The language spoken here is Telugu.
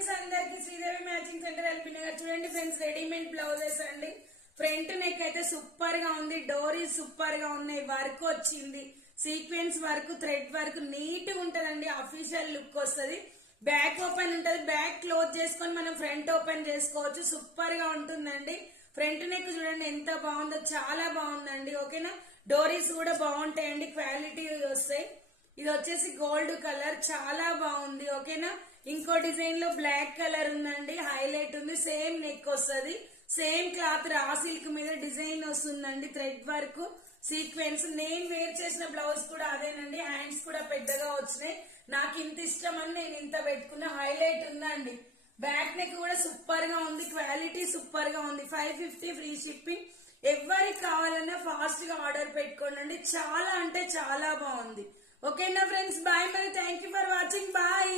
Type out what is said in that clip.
ఫ్రెండ్స్ అందరికి శ్రీదేవి మ్యాచింగ్ సెంటర్ ఎల్బీ నగర్ చూడండి ఫ్రెండ్స్ రెడీమేడ్ బ్లౌజెస్ అండి. ఫ్రంట్ నెక్ అయితే సూపర్ గా ఉంది, డోరీ సూపర్ గా ఉన్నాయి, వర్క్ వచ్చింది, sequence work, thread work neat గా ఉంటదండి. అఫీషియల్ లుక్ వస్తుంది. బ్యాక్ ఓపెన్ ఉంటది, బ్యాక్ క్లోజ్ చేసుకొని మనం ఫ్రంట్ ఓపెన్ చేసుకోవచ్చు. సూపర్ గా ఉంటుందండి. ఫ్రంట్ నెక్ చూడండి ఎంత బాగుందో, చాలా బాగుందండి. ఓకేనా, డోరీస్ కూడా బాగుంటాయండి, క్వాలిటీ వస్తాయి. ఇది వచ్చేసి గోల్డ్ కలర్, చాలా బాగుంది. ఓకేనా, ఇంకో డిజైన్ లో బ్లాక్ కలర్ ఉందండి, హైలైట్ ఉంది. సేమ్ నెక్ వస్తుంది, సేమ్ క్లాత్ రా సిల్క్ మీద డిజైన్ వస్తుందండి, థ్రెడ్ వర్క్, సీక్వెన్స్. నేను వేర్ చేసిన బ్లౌజ్ కూడా అదేనండి, హ్యాండ్స్ కూడా పెద్దగా వచ్చినాయి. నాకు ఇంత ఇష్టం అని నేను ఇంత పెట్టుకున్న, హైలైట్ ఉందండి. బ్యాక్ నెక్ కూడా సూపర్ గా ఉంది, క్వాలిటీ సూపర్ గా ఉంది. 550 ఫ్రీ షిప్పింగ్. ఎవరికి కావాలన్నా ఫాస్ట్ గా ఆర్డర్ పెట్టుకోండి, చాలా అంటే చాలా బాగుంది. ఓకేనా ఫ్రెండ్స్, బాయ్ మరి, thank you for watching, bye.